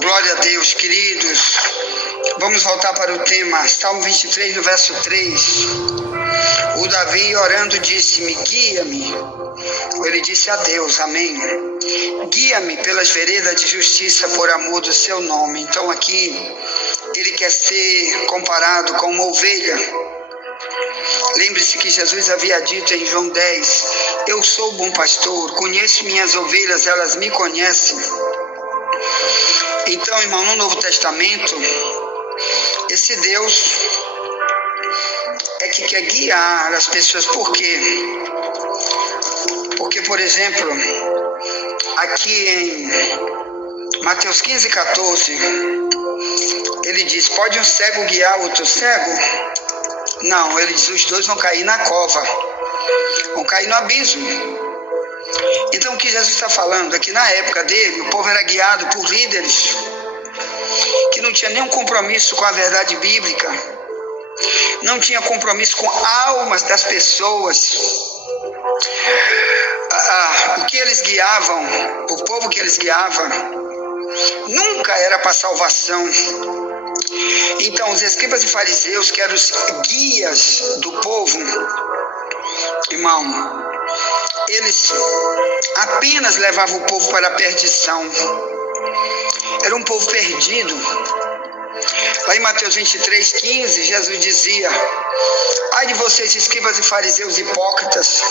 Glória a Deus, queridos. Vamos voltar para o tema, Salmo 23, no verso 3. O Davi, orando, disse-me, guia-me. Ele disse a Deus, amém. Guia-me pelas veredas de justiça por amor do seu nome. Então aqui, ele quer ser comparado com uma ovelha. Lembre-se que Jesus havia dito em João 10, eu sou o bom pastor, conheço minhas ovelhas, elas me conhecem. Então, irmão, no Novo Testamento, esse Deus é que quer guiar as pessoas. Por quê? Porque, por exemplo, aqui em Mateus 15, 14, ele diz, pode um cego guiar outro cego? Não, ele diz, os dois vão cair na cova, vão cair no abismo. Então o que Jesus está falando é que na época dele, o povo era guiado por líderes que não tinha nenhum compromisso com a verdade bíblica, não tinha compromisso com almas das pessoas. O que eles guiavam, o povo que eles guiavam, nunca era para salvação. Então os escribas e fariseus, que eram os guias do povo, irmão, eles apenas levavam o povo para a perdição. Era um povo perdido. Lá em Mateus 23, 15, Jesus dizia, ai de vocês, escribas e fariseus hipócritas,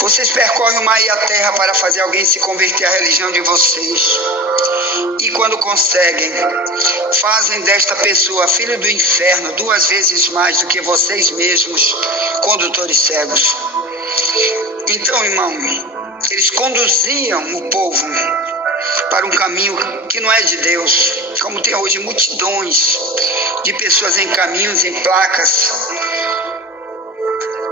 vocês percorrem o mar e a terra para fazer alguém se converter à religião de vocês. E quando conseguem, fazem desta pessoa filho do inferno 2 vezes mais do que vocês mesmos, condutores cegos. Então, irmão, eles conduziam o povo para um caminho que não é de Deus, como tem hoje multidões de pessoas em caminhos, em placas,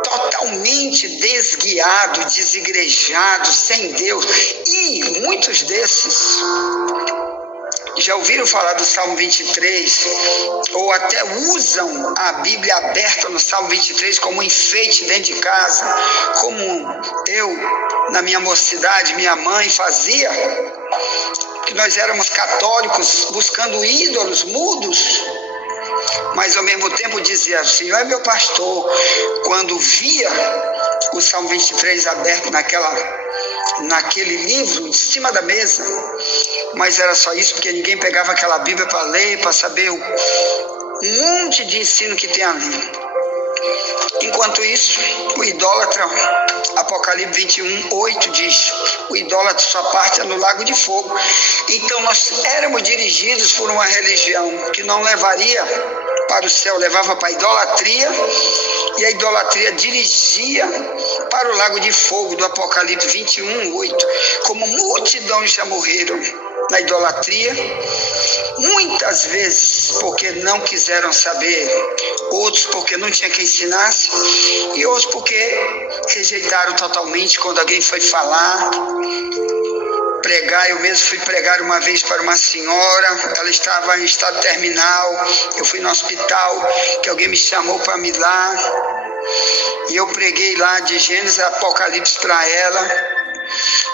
totalmente desguiados, desigrejados, sem Deus. E muitos desses já ouviram falar do Salmo 23, ou até usam a Bíblia aberta no Salmo 23 como um enfeite dentro de casa, como eu, na minha mocidade, minha mãe fazia, que nós éramos católicos buscando ídolos mudos, mas ao mesmo tempo dizia, o Senhor é meu pastor. Quando via o Salmo 23 aberto naquele livro, em cima da mesa, mas era só isso, porque ninguém pegava aquela Bíblia para ler, para saber um monte de ensino que tem ali. Enquanto isso, o idólatra, Apocalipse 21, 8 diz, o idólatra sua parte é no lago de fogo. Então nós éramos dirigidos por uma religião que não levaria para o céu, levava para a idolatria, e a idolatria dirigia para o lago de fogo do Apocalipse 21, 8. Como multidões já morreram na idolatria, muitas vezes porque não quiseram saber, outros porque não tinha quem ensinasse, e outros porque rejeitaram totalmente quando alguém foi falar, pregar. Eu mesmo fui pregar uma vez para uma senhora, ela estava em estado terminal, eu fui no hospital, que alguém me chamou para me ir lá, e eu preguei lá de Gênesis a Apocalipse para ela.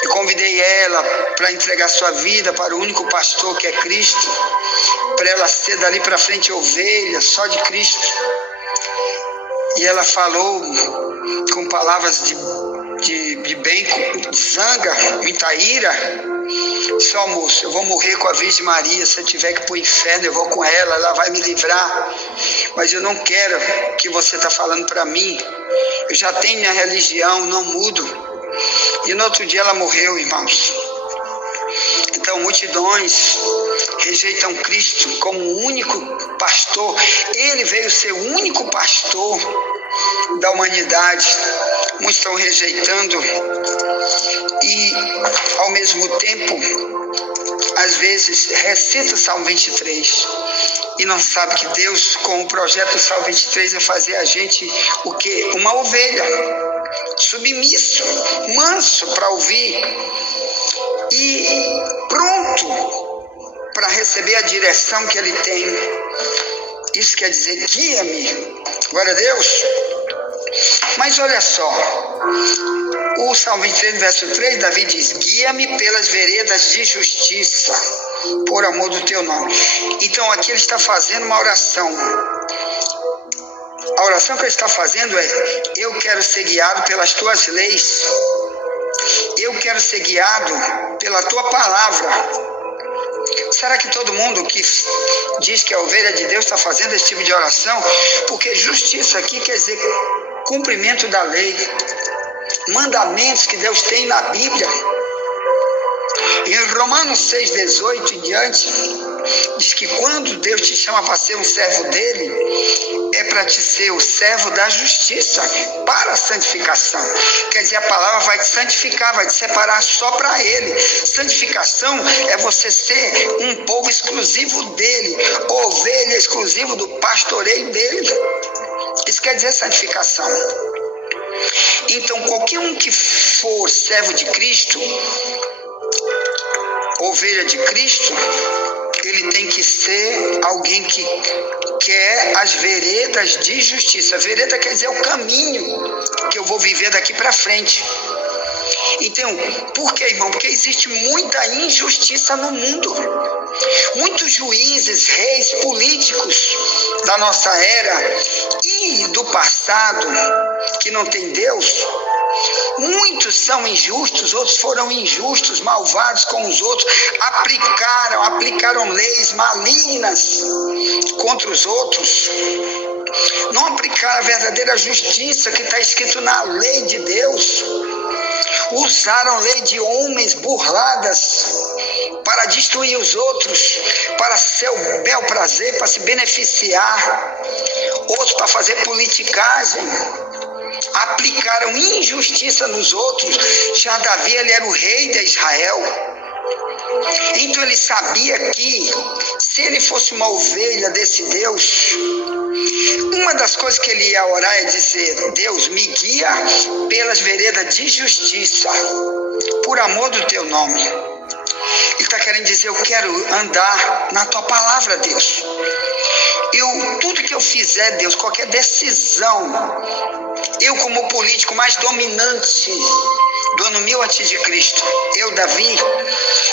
Eu convidei ela para entregar sua vida para o único pastor que é Cristo, para ela ser dali para frente ovelha só de Cristo. E ela falou com palavras de bem, de zanga, muita ira. Só, moço, eu vou morrer com a Virgem Maria. Se eu tiver que ir para o inferno, eu vou com ela vai me livrar. Mas eu não quero o que você está falando para mim. Eu já tenho minha religião, não mudo. E no outro dia ela morreu, irmãos. Então multidões rejeitam Cristo como o único pastor. Ele veio ser o único pastor da humanidade. Muitos estão rejeitando e ao mesmo tempo às vezes recita o Salmo 23 e não sabe que Deus, com o projeto do Salmo 23, é fazer a gente o quê? Uma ovelha, submisso, manso para ouvir e pronto para receber a direção que Ele tem. Isso quer dizer, guia-me, glória a Deus. Mas olha só, o Salmo 23, verso 3, Davi diz: guia-me pelas veredas de justiça, por amor do teu nome. Então aqui ele está fazendo uma oração. A oração que ele está fazendo é: eu quero ser guiado pelas tuas leis, eu quero ser guiado pela tua palavra. Será que todo mundo que diz que é ovelha de Deus está fazendo esse tipo de oração? Porque justiça aqui quer dizer cumprimento da lei, mandamentos que Deus tem na Bíblia. Em Romanos 6,18 em diante, diz que quando Deus te chama para ser um servo dele, é para te ser o servo da justiça, para a santificação. Quer dizer, a palavra vai te santificar, vai te separar só para ele. Santificação é você ser um povo exclusivo dele, ovelha exclusivo do pastoreio dele. Isso quer dizer santificação. Então, qualquer um que for servo de Cristo, ovelha de Cristo, ele tem que ser alguém que quer as veredas de justiça. Vereda quer dizer o caminho que eu vou viver daqui para frente. Então, por que, irmão? Porque existe muita injustiça no mundo. Muitos juízes, reis, políticos da nossa era e do passado, que não tem Deus, muitos são injustos, outros foram injustos, malvados com os outros, aplicaram leis malignas contra os outros, não aplicaram a verdadeira justiça que está escrito na lei de Deus, usaram lei de homens burladas para destruir os outros, para seu bel prazer, para se beneficiar, outros para fazer politicagem, aplicaram injustiça nos outros. Já Davi, ele era o rei de Israel, então ele sabia que se ele fosse uma ovelha desse Deus, uma das coisas que ele ia orar é dizer: Deus, me guia pelas veredas de justiça, por amor do teu nome. Ele está querendo dizer: eu quero andar na tua palavra, Deus. Tudo que eu fizer, Deus, qualquer decisão, eu como político mais dominante do ano 1000 antes de Cristo, eu, Davi,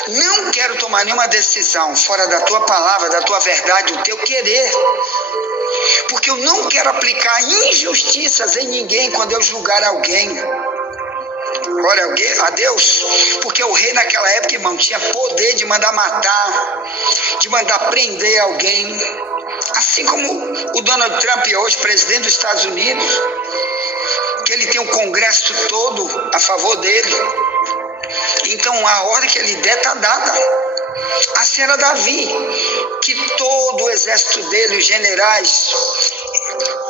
não quero tomar nenhuma decisão fora da tua palavra, da tua verdade, do teu querer, porque eu não quero aplicar injustiças em ninguém quando eu julgar alguém. Glória a Deus, porque o rei naquela época, irmão, tinha poder de mandar matar, de mandar prender alguém, assim como o Donald Trump é hoje presidente dos Estados Unidos, que ele tem um congresso todo a favor dele. Então a ordem que ele der está dada. Assim era Davi, que todo o exército dele, os generais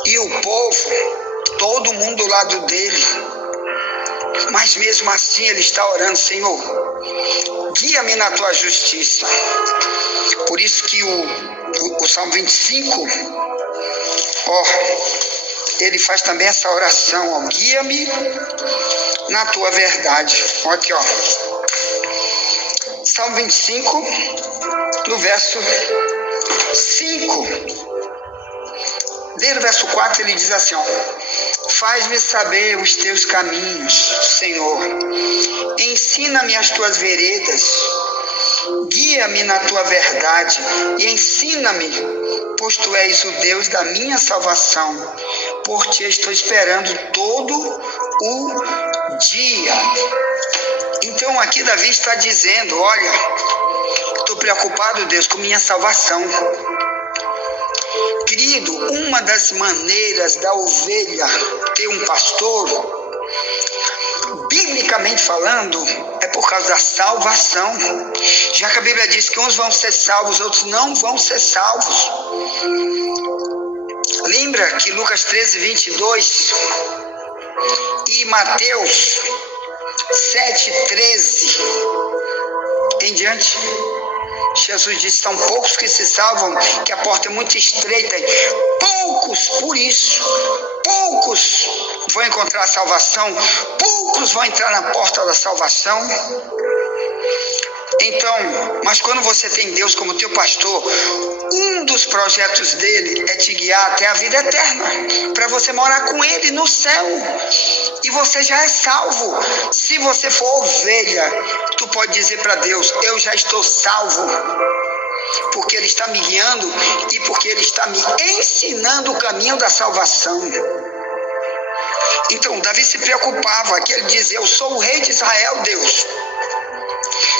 e o povo, todo mundo do lado dele, mas mesmo assim ele está orando: Senhor, guia-me na tua justiça. Por isso que o Salmo 25, ele faz também essa oração: guia-me na tua verdade. Olha aqui, Salmo 25, no verso 5. Desde o verso 4 ele diz assim: faz-me saber os teus caminhos, Senhor, ensina-me as tuas veredas, guia-me na tua verdade e ensina-me, pois tu és o Deus da minha salvação, por ti estou esperando todo o dia. Então aqui Davi está dizendo: olha, estou preocupado, Deus, com minha salvação. Querido, uma das maneiras da ovelha ter um pastor, biblicamente falando, é por causa da salvação. Já que a Bíblia diz que uns vão ser salvos, outros não vão ser salvos. Lembra que Lucas 13, 22 e Mateus 7, 13 em diante, Jesus disse: são poucos que se salvam, que a porta é muito estreita, poucos, por isso, poucos vão encontrar a salvação, poucos vão entrar na porta da salvação. Então, mas quando você tem Deus como teu pastor, um dos projetos dele é te guiar até a vida eterna, para você morar com ele no céu, e você já é salvo. Se você for ovelha, tu pode dizer para Deus: eu já estou salvo, porque ele está me guiando e porque ele está me ensinando o caminho da salvação. Então, Davi se preocupava, que ele dizia: eu sou o rei de Israel, Deus,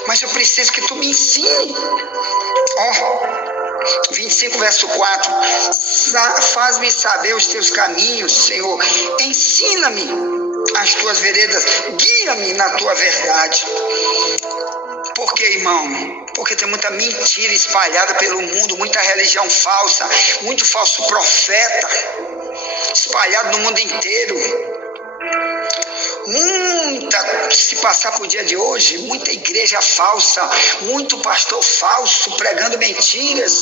mas eu preciso que tu me ensine. 25, verso 4, faz-me saber os teus caminhos, Senhor, ensina-me as tuas veredas, guia-me na tua verdade. Por quê, irmão? Porque tem muita mentira espalhada pelo mundo, muita religião falsa, muito falso profeta espalhado no mundo inteiro. Se passar por dia de hoje, muita igreja falsa, muito pastor falso pregando mentiras.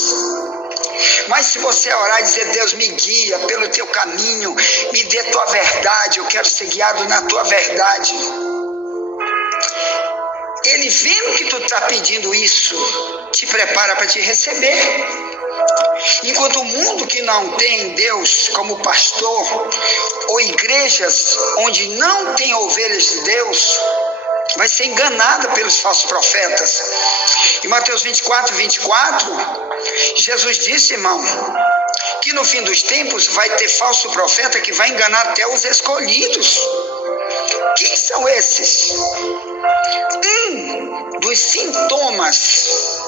Mas se você orar e dizer: Deus, me guia pelo teu caminho, me dê tua verdade, eu quero ser guiado na tua verdade. Ele, vendo que tu está pedindo isso, te prepara para te receber. Enquanto o mundo que não tem Deus como pastor, ou igrejas onde não tem ovelhas de Deus, vai ser enganada pelos falsos profetas. Em Mateus 24, Jesus disse, irmão, que no fim dos tempos vai ter falso profeta que vai enganar até os escolhidos. Quem são esses? Um dos sintomas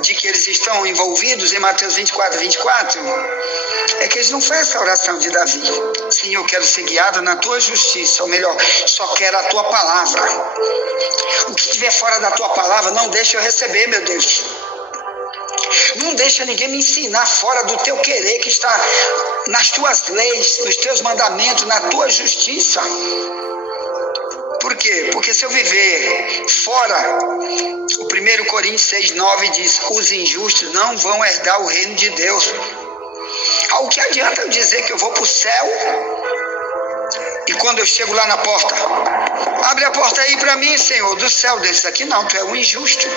de que eles estão envolvidos em Mateus 24, é que eles não fazem essa oração de Davi: Senhor, eu quero ser guiado na tua justiça, ou melhor, só quero a tua palavra. O que estiver fora da tua palavra, não deixa eu receber, meu Deus. Não deixa ninguém me ensinar fora do teu querer, que está nas tuas leis, nos teus mandamentos, na tua justiça. Por quê? Porque se eu viver fora, o 1 Coríntios 6:9 diz: os injustos não vão herdar o reino de Deus. O que adianta eu dizer que eu vou para o céu e quando eu chego lá na porta, abre a porta aí para mim, Senhor, do céu desses aqui? Não, tu é um injusto,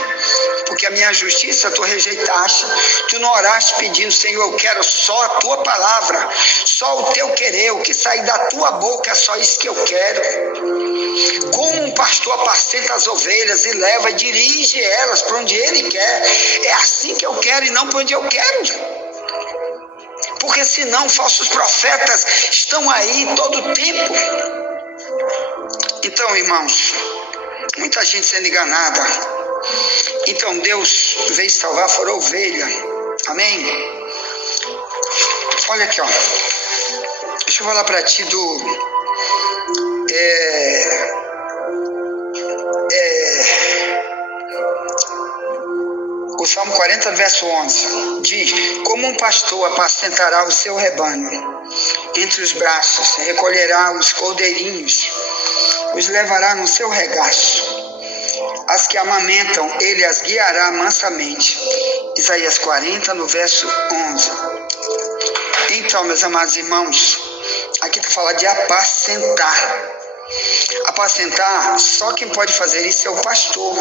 porque a minha justiça tu rejeitaste, tu não oraste pedindo: Senhor, eu quero só a tua palavra, só o teu querer, o que sair da tua boca é só isso que eu quero. Como um pastor apacenta as ovelhas e leva e dirige elas para onde ele quer, é assim que eu quero e não para onde eu quero. Porque senão falsos profetas estão aí todo o tempo. Então, irmãos, muita gente sendo enganada. Então Deus veio salvar for ovelha. Amém? Olha aqui, ó. Deixa eu falar para ti do o Salmo 40, verso 11, diz: como um pastor apacentará o seu rebanho, entre os braços recolherá os cordeirinhos, os levará no seu regaço, as que amamentam, ele as guiará mansamente. Isaías 40, no verso 11. Então, meus amados irmãos, aqui está falando de apacentar. Apacentar, só quem pode fazer isso é o pastor.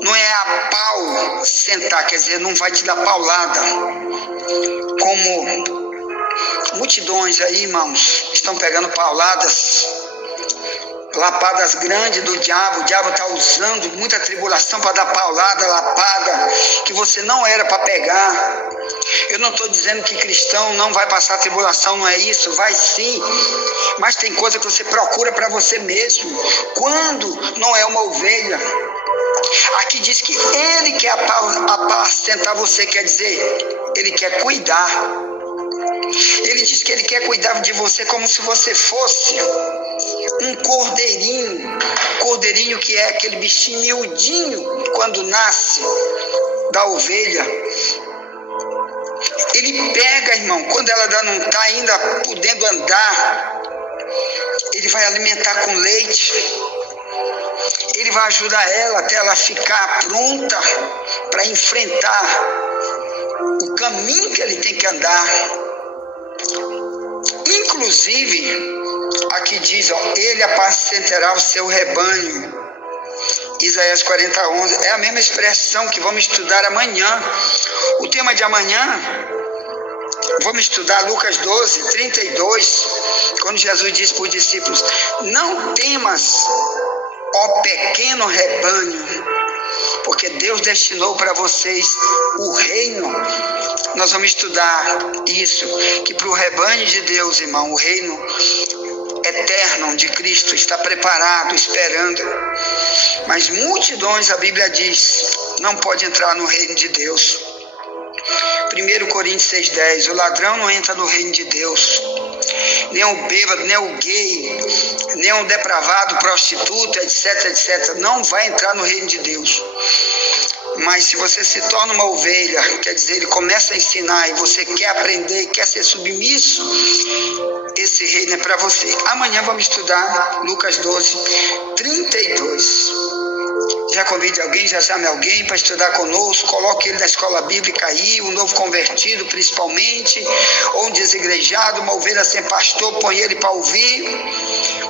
Não é a pau sentar, quer dizer, não vai te dar paulada, como multidões aí, irmãos, estão pegando pauladas, lapadas grandes do diabo. O diabo está usando muita tribulação para dar paulada, lapada, que você não era para pegar. Eu não estou dizendo que cristão não vai passar tribulação, não é isso, vai sim, mas tem coisa que você procura para você mesmo, quando não é uma ovelha. Aqui diz que ele quer apacentar você, quer dizer, ele quer cuidar. Ele diz que ele quer cuidar de você como se você fosse um cordeirinho que é aquele bichinho miudinho quando nasce da ovelha. Ele pega, irmão, quando ela não está ainda podendo andar, ele vai alimentar com leite. Ele vai ajudar ela até ela ficar pronta para enfrentar o caminho que ele tem que andar. Inclusive, aqui diz, ó, ele apacentará o seu rebanho Isaías 40:11, é a mesma expressão que vamos estudar amanhã. O tema de amanhã, vamos estudar Lucas 12:32, quando Jesus disse para os discípulos: não temas, ó pequeno rebanho, porque Deus destinou para vocês o reino. Nós vamos estudar isso, que para o rebanho de Deus, irmão, o reino eterno de Cristo está preparado, esperando. Mas multidões, a Bíblia diz, não pode entrar no reino de Deus. 1 Coríntios 6:10, o ladrão não entra no reino de Deus. Nem o bêbado, nem o gay, nem o depravado, prostituta, etc, não vai entrar no reino de Deus. Mas se você se torna uma ovelha, quer dizer, ele começa a ensinar e você quer aprender, quer ser submisso, esse reino é para você. Amanhã vamos estudar Lucas 12:32. Já convide alguém, já chame alguém para estudar conosco, coloque ele na escola bíblica aí, um novo convertido principalmente, ou um desigrejado, uma ovelha sem pastor, põe ele para ouvir,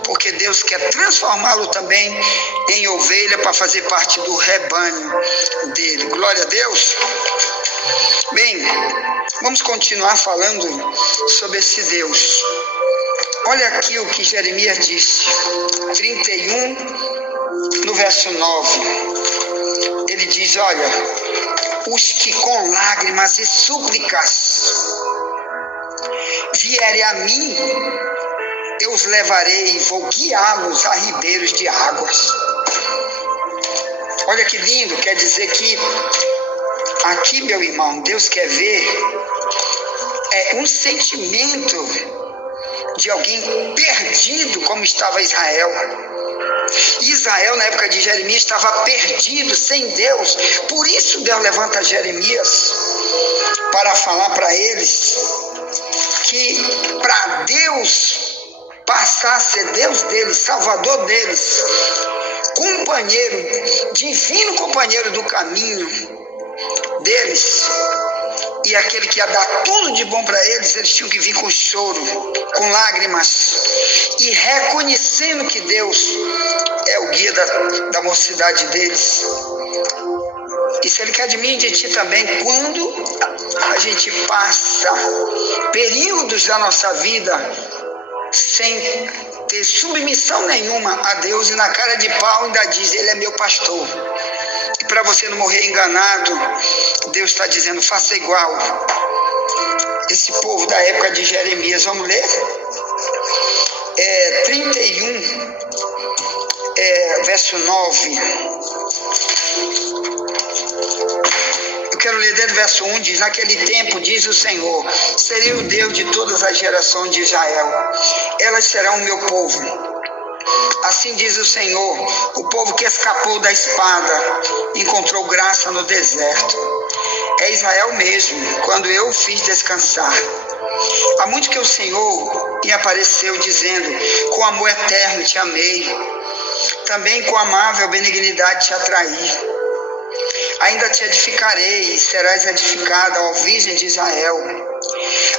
porque Deus quer transformá-lo também em ovelha para fazer parte do rebanho dele. Glória a Deus. Bem, vamos continuar falando sobre esse Deus. Olha aqui o que Jeremias disse, 31, no verso 9, ele diz, olha, os que com lágrimas e súplicas vierem a mim, eu os levarei e vou guiá-los a ribeiros de águas. Olha que lindo, quer dizer que aqui, meu irmão, Deus quer ver um sentimento de alguém perdido, como estava Israel. Israel, na época de Jeremias, estava perdido, sem Deus. Por isso Deus levanta Jeremias para falar para eles que para Deus passar a ser Deus deles, Salvador deles, companheiro, divino companheiro do caminho deles, e aquele que ia dar tudo de bom para eles, eles tinham que vir com choro, com lágrimas, e reconhecendo que Deus é o guia da mocidade deles. Isso Ele quer de mim e de ti também. Quando a gente passa períodos da nossa vida sem ter submissão nenhuma a Deus, e na cara de pau ainda diz, Ele é meu pastor. E para você não morrer enganado, Deus está dizendo, faça igual. Esse povo da época de Jeremias, vamos ler? 31, verso 9. Eu quero ler desde o verso 1, diz, naquele tempo, diz o Senhor, serei o Deus de todas as gerações de Israel. Elas serão o meu povo. Assim diz o Senhor, o povo que escapou da espada encontrou graça no deserto. É Israel mesmo, quando eu o fiz descansar. Há muito que o Senhor me apareceu dizendo, com amor eterno te amei, também com amável benignidade te atraí. Ainda te edificarei e serás edificada, ó Virgem de Israel.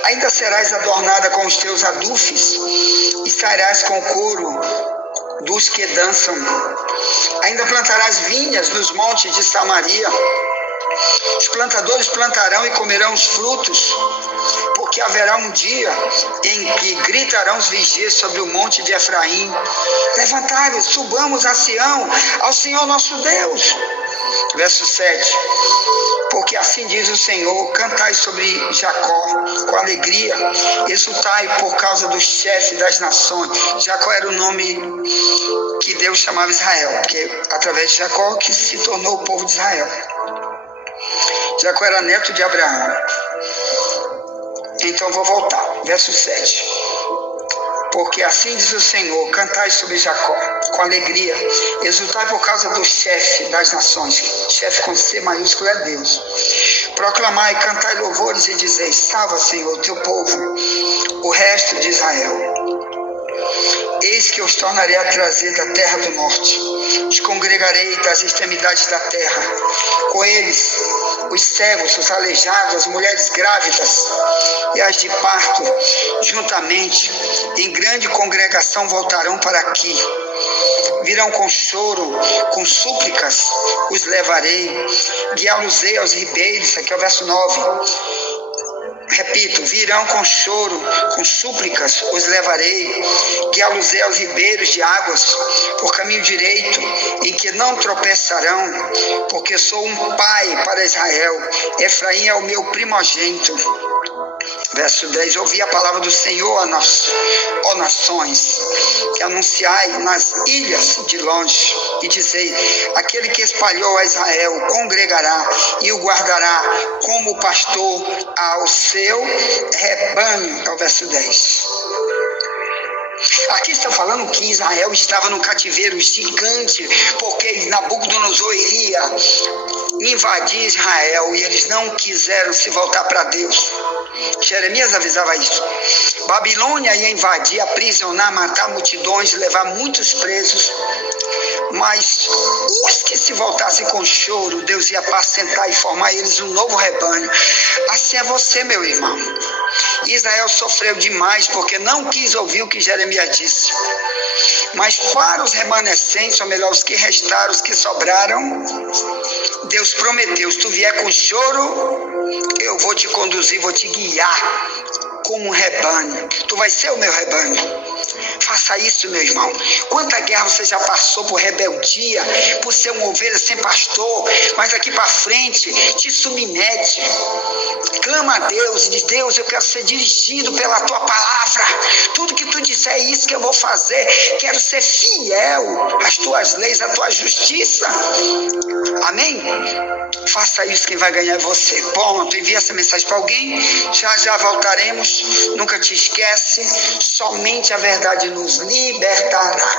Ainda serás adornada com os teus adufes e sairás com o couro dos que dançam. Ainda plantarás vinhas nos montes de Samaria. Os plantadores plantarão e comerão os frutos, porque haverá um dia em que gritarão os vigias sobre o monte de Efraim, levantai-vos, subamos a Sião, ao Senhor nosso Deus. Verso 7, porque assim diz o Senhor, cantai sobre Jacó com alegria, exultai por causa do chefe das nações. Jacó era o nome que Deus chamava Israel, porque através de Jacó que se tornou o povo de Israel. Jacó era neto de Abraão. Então vou voltar, verso 7. Porque assim diz o Senhor, cantai sobre Jacó com alegria, exultai por causa do chefe das nações, chefe com C maiúsculo é Deus. Proclamai, cantai louvores e dizei, salva, Senhor, o teu povo, o resto de Israel. Eis que os tornarei a trazer da terra do norte, os congregarei das extremidades da terra, com eles os cegos, os aleijados, as mulheres grávidas e as de parto, juntamente, em grande congregação voltarão para aqui. virão com choro, com súplicas, os levarei. Guiá-los-ei aos ribeiros, aqui é o verso 9. Repito, virão com choro, com súplicas, os levarei. Guiá-los-ei aos ribeiros de águas, por caminho direito, em que não tropeçarão, porque sou um pai para Israel. Efraim é o meu primogênito. Verso 10, ouvi a palavra do Senhor, ó nações, que anunciai nas ilhas de longe, e dizei, aquele que espalhou a Israel congregará e o guardará como pastor ao seu rebanho. É o verso 10. Aqui está falando que Israel estava num cativeiro gigante, porque Nabucodonosor iria invadir Israel e eles não quiseram se voltar para Deus. Jeremias avisava isso. Babilônia ia invadir, aprisionar, matar multidões, levar muitos presos, mas os que se voltassem com choro, Deus ia apacentar e formar eles um novo rebanho. Assim é você, meu irmão. Israel sofreu demais porque não quis ouvir o que Jeremias disse. Mas para os remanescentes, ou melhor, os que restaram, os que sobraram, Deus prometeu, se tu vier com choro, eu vou te conduzir, vou te guiar como um rebanho. Tu vai ser o meu rebanho. Faça isso, meu irmão. Quanta guerra você já passou por rebeldia, por ser uma ovelha sem pastor, mas daqui para frente te submete. Clama a Deus e diz, Deus, eu quero ser dirigido pela tua palavra. Tudo que tu disser é isso que eu vou fazer. Quero ser fiel às tuas leis, à tua justiça. Amém? Faça isso, quem vai ganhar é você. Ponto. Envia essa mensagem para alguém. Já voltaremos. Nunca te esquece. Somente a verdade nos libertará.